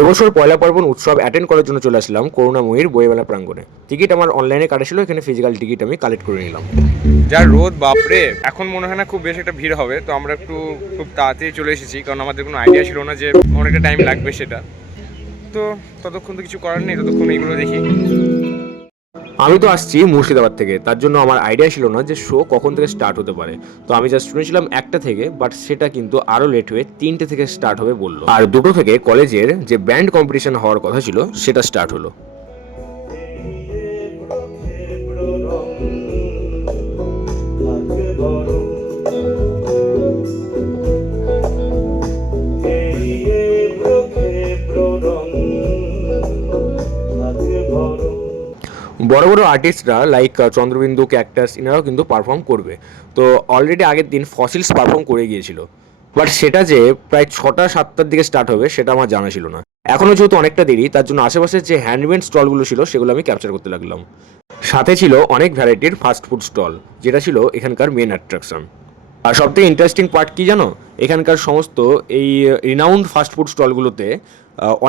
এবছর পয়লা পার্বণ উৎসব অ্যাটেন্ড করার জন্য চলে আসলাম করুণাময়ীর বইমেলা প্রাঙ্গণে। টিকিট আমার অনলাইনে কাটা ছিল, এখানে ফিজিক্যাল টিকিট আমি কালেক্ট করে নিলাম। যা রোদ বাপরে, এখন মনে হয় না খুব বেশ একটা ভিড় হবে, তো আমরা খুব তাড়াতাড়ি চলে এসেছি, কারণ আমাদের কোনো আইডিয়া ছিল না যে অনেকটা টাইম লাগবে সেটা। তো ততক্ষণ তো কিছু করার নেই, ততক্ষণ এইগুলো দেখি। আমি তো আসছি মুর্শিদাবাদ থেকে, তার জন্য আমার আইডিয়া ছিল না যে শো কখন থেকে স্টার্ট হতে পারে। তো আমি জাস্ট শুনেছিলাম 1টা থেকে, বাট সেটা কিন্তু আরও লেট হয়ে 3টে থেকে স্টার্ট হবে বললো। আর 2টো থেকে কলেজের যে ব্যান্ড কম্পিটিশন হওয়ার কথা ছিল সেটা স্টার্ট হলো। বড় বড় আর্টিস্টরা লাইক চন্দ্রবিন্দু, ক্যাকটাস, এনারাও কিন্তু পারফর্ম করবে। তো অলরেডি আগের দিন ফসিলস পারফর্ম করে গিয়েছিল, বাট সেটা যে প্রায় 6টা-7টার দিকে স্টার্ট হবে সেটা আমার জানা ছিল না। এখনও যেহেতু অনেকটা দেরি, তার জন্য আশেপাশের যে হ্যান্ডমেড স্টলগুলো ছিল সেগুলো আমি ক্যাপচার করতে লাগলাম। সাথে ছিল অনেক ভ্যারাইটির ফাস্টফুড স্টল, যেটা ছিল এখানকার মেন অ্যাট্রাকশন। আর সবথেকে ইন্টারেস্টিং পার্ট কি জানো, এখানকার সমস্ত এই রিনাউন্ড ফাস্টফুড স্টলগুলোতে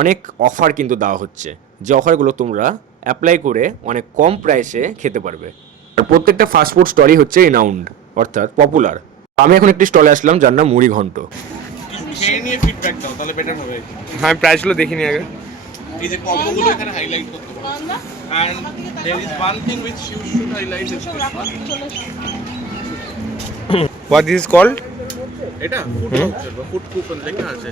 অনেক অফার কিন্তু দেওয়া হচ্ছে, যে অফারগুলো তোমরা অ্যাপ্লাই করে অনেক কম প্রাইসে খেতে পারবে। আর প্রত্যেকটা ফাস্টফুড স্টলই হচ্ছে রিনাউন্ড, অর্থাৎ পপুলার। আমি এখন একটি স্টলে আসলাম যার নাম মুড়ি ঘন্ট। খেয়ে নিয়ে ফিডব্যাক দাও, তাহলে বেটার হবে। হ্যাঁ, আমি প্রাইসগুলো দেখিনি আগে। এই যে কম্বোগুলো এখানে হাইলাইট করতে পারো। And there is one thing which you should highlight is this one. What this is called? এটা ফুড ভাউচার বা ফুড কুপন লেখা আছে।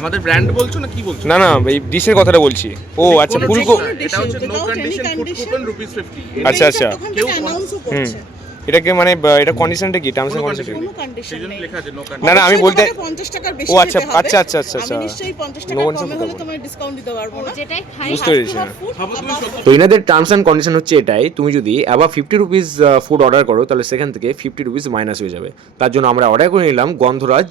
আমাদের ব্র্যান্ড বলছো না কি বলছো? না, এই ডিশের কথাটা বলছি। ও আচ্ছা, কোনো ফুলকো। dish না, এটা হচ্ছে নো কন্ডিশন ফুড কুপন ₹50। আচ্ছা আচ্ছা, কেউ এটাকে মানে এটা কন্ডিশনটা কি, টার্মস এন্ড কন্ডিশন? সেই জন্য লেখা আছে নো না কন্ডিশন। না, আমি বলতে 50 টাকার বেশি ও আচ্ছা খেতে হবে। আচ্ছা আচ্ছা আচ্ছা আচ্ছা, আমি নিশ্চয়ই 50 টাকা No কমে one's হলে about তোমায় ডিসকাউন্ট দিতে পারবো না। যেটাই খাই বুঝতে পেরেছি। তো এনাদের টার্মস অ্যান্ড কন্ডিশন হচ্ছে এটাই, তুমি যদি অ্যাবাভ 50 রুপিস ফুড অর্ডার করো তাহলে সেখান থেকে 50 রুপিস মাইনাস হয়ে যাবে। তার জন্য আমরা অর্ডার করে নিলাম গন্ধরাজ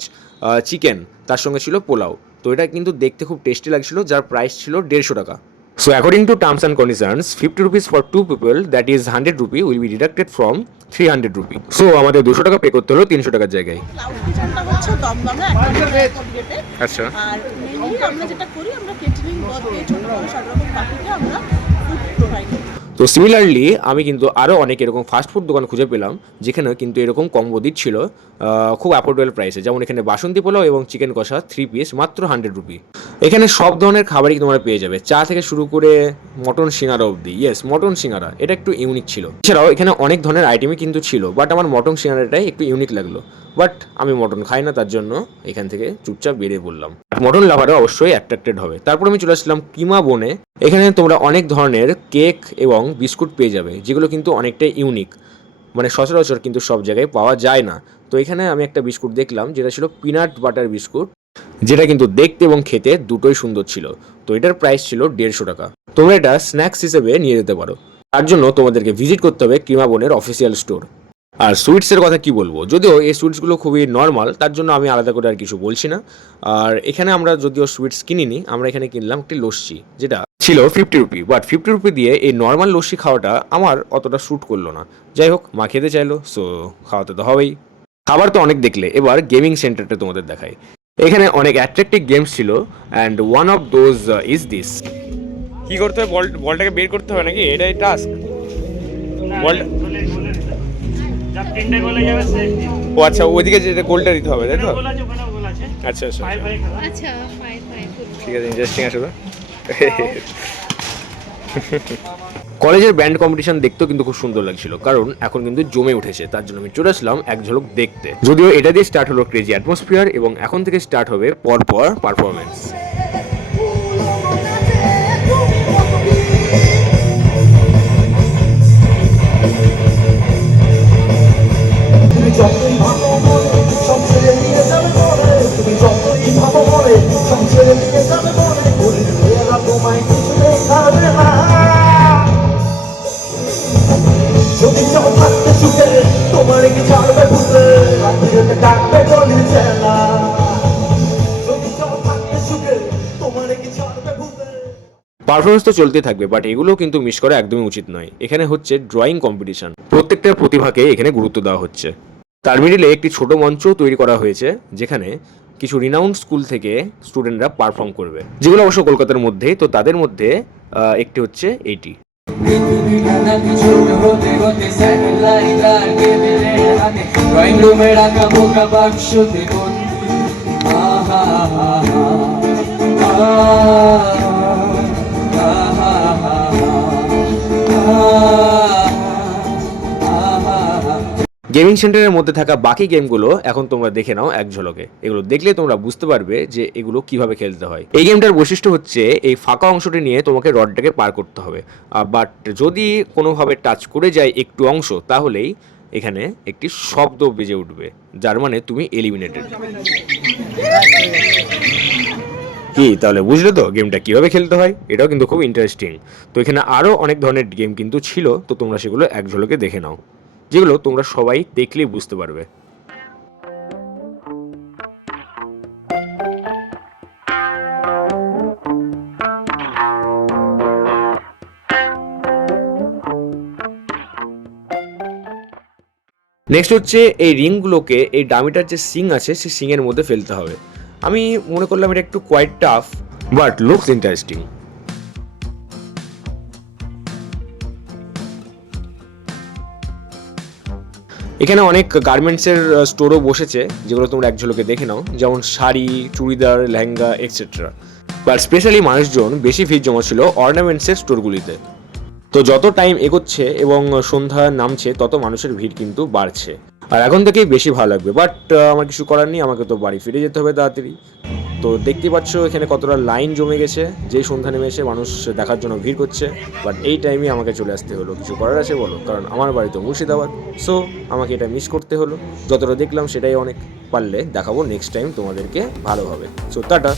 চিকেন, তার সঙ্গে ছিল পোলাও। তো এটা কিন্তু দেখতে খুব টেস্টি লাগছিল, যার প্রাইস ছিল 150 টাকা। So according to terms and conditions, 50 rupees for 2 people, that is 100 rupee, will be deducted from 300 rupee. So আমাদের 200 টাকা পে করতে হলো 300 টাকার জায়গায়। ক্লাউড কিচেনটা হচ্ছে দমদমে একটা রেটে। আচ্ছা। আর মেইনলি আমরা যেটা করি, আমরা কেটারিং বলতে ছোট বড় সব রকম পার্টিতে আমরা ফুড প্রোভাইড করি। তো সিমিলারলি আমি কিন্তু আরও অনেক এরকম ফাস্টফুড দোকান খুঁজে পেলাম যেখানে কিন্তু এরকম কম্বো দিচ্ছিল খুব অ্যাফোর্ডেবল প্রাইসে। যেমন এখানে বাসন্তী পোলাও এবং চিকেন কষা 3 পিস মাত্র 100 রুপি। এখানে সব ধরনের খাবারই তোমরা পেয়ে যাবে, চা থেকে শুরু করে মটন সিঙ্গারা অবধি। ইয়েস, মটন সিঙ্গারা, এটা একটু ইউনিক ছিল। এছাড়াও এখানে অনেক ধরনের আইটেমই কিন্তু ছিল, বাট আমার মটন সিঙ্গারাটাই একটু ইউনিক লাগলো। বাট আমি মটন খাই না, তার জন্য এখান থেকে চুপচাপ বেরিয়ে পড়লাম। মটন লাভারও অবশ্যই অ্যাট্রাক্টেড হবে। তারপর আমি চলে আসলাম কিমা বনে। এখানে তোমরা অনেক ধরনের কেক এবং বিস্কুট পেয়ে যাবে, যেগুলো কিন্তু অনেকটাই ইউনিক, মানে সচরাচর কিন্তু সব জায়গায় পাওয়া যায় না। তো এখানে আমি একটা বিস্কুট দেখলাম যেটা ছিল পিনাট বাটার বিস্কুট, যেটা কিন্তু দেখতে এবং খেতে দুটোই সুন্দর ছিল। তো এটার প্রাইস ছিল 150 টাকা। তোমরা এটা স্ন্যাক্স হিসেবে নিয়ে যেতে পারো। তার জন্য তোমাদেরকে ভিজিট করতে হবে কিমা বনের অফিসিয়াল স্টোর। আর সুইটসের কথা কি বলবো, যদিও এই সুইটসগুলো খুবই নর্মাল, তার জন্য আমি আলাদা করে আর কিছু বলছি না। আর এখানে আমরা যদিও সুইটস কিনিনি, আমরা এখানে কিনলাম একটি লস্যি, যেটা ছিল 50 রুপি। বাট 50 রুপি দিয়ে এই নর্মাল লস্যি খাওয়াটা আমার অতটা শ্যুট করলো না। যাই হোক, মা খেতে চাইলো, সো খাওয়াতে তো হবেই। খাবার তো অনেক দেখলে, এবার গেমিং সেন্টারটা তোমাদের দেখাই। এখানে অনেক অ্যাট্রাকটিভ গেমস ছিল, and one of those is this. কি করতে হবে, বলটাকে বের করতে হবে নাকি, এটাই টাস্ক? বল, ও আচ্ছা, ওইদিকে যে গোলটা দিতে হবে, তাই তো? আচ্ছা আচ্ছা, আচ্ছা ফাইন ফাইন। ঠিক আছে, ইন্টারেস্টিং আছে তো। কলেজের ব্যান্ড কম্পিটিশন দেখতেও কিন্তু খুব সুন্দর লাগছিল, কারণ এখন কিন্তু জমে উঠেছে। তার জন্য আমি চলে আসলাম এক ঝলক দেখতে। যদিও এটা দিয়ে স্টার্ট হলো ক্রেজি অ্যাটমসফিয়ার, এবং এখন থেকে স্টার্ট হবে পরপর পারফরমেন্স। পারফরমেন্স তো চলতেই থাকবে, বাট এগুলো কিন্তু মিস করা একদমই উচিত নয়। এখানে হচ্ছে ড্রয়িং কম্পিটিশন, প্রত্যেকটা প্রতিভাকে এখানে গুরুত্ব দেওয়া হচ্ছে। তার মিডিলে একটি ছোট মঞ্চ তৈরি করা হয়েছে, যেখানে কিছু রিনাউন্ড স্কুল থেকে স্টুডেন্টরা পারফর্ম করবে, যেগুলো অবশ্য কলকাতার মধ্যেই। তো তাদের মধ্যে একটি হচ্ছে এইটি। ড্রয়িং রুমে রাখা বোকা বাক্স দেখুন, গেমিং সেন্টারের মধ্যে থাকা বাকি গেমগুলো এখন তোমরা দেখে নাও এক ঝলকে। এগুলো দেখলে তোমরা বুঝতে পারবে যে এগুলো কিভাবে খেলতে হয়। এই গেমটার বৈশিষ্ট্য হচ্ছে এই ফাঁকা অংশটি নিয়ে তোমাকে রডটাকে পার করতে হবে, বাট যদি কোনোভাবে টাচ করে যায় একটু অংশ, তাহলেই এখানে একটি শব্দ বেজে উঠবে, যার মানে তুমি এলিমিনেটেড। কি তাহলে বুঝলে তো গেমটা কিভাবে খেলতে হয়? এটাও কিন্তু খুব ইন্টারেস্টিং। তো এখানে আরও অনেক ধরনের গেম কিন্তু ছিল, তো তোমরা সেগুলো এক ঝলকে দেখে নাও, যেগুলো তোমরা সবাই দেখলেই বুঝতে পারবে। নেক্সট হচ্ছে এই রিংগুলোকে এই ডামিটার যে সিং আছে সেই সিংয়ের মধ্যে ফেলতে হবে। আমি মনে করলাম এটা একটু quite tough, but looks interesting. এখানে অনেক গার্মেন্টসের স্টোরও বসেছে, যেগুলো তোমরা এক ঝলকে দেখে নাও, যেমন sari, churidar, lehenga etcetera. But specially মানুষজন বেশি ভিড় জমাচ্ছিল অর্নামেন্টসের স্টোরগুলিতে। তো যত টাইম এগোচ্ছে এবং সন্ধ্যা নামছে, তত মানুষের ভিড় কিন্তু বাড়ছে, আর এখন থেকেই বেশি ভালো লাগবে। বাট আমার কিছু করার নেই, আমাকে তো বাড়ি ফিরে যেতে হবে তাড়াতাড়ি। তো দেখতে পাচ্ছ এখানে কতটা লাইন জমে গেছে, যেই সন্ধ্যা নেমেছে মানুষ দেখার জন্য ভিড় করছে। বাট এই টাইমে আমাকে চলে আসতে হলো, কিছু করার আছে বলো, কারণ আমার বাড়ি তো মুর্শিদাবাদ। সো আমাকে এটা মিস করতে হলো। যতটা দেখলাম সেটাই অনেক, পারলে দেখাবো নেক্সট টাইম তোমাদেরকে ভালোভাবে। So tata.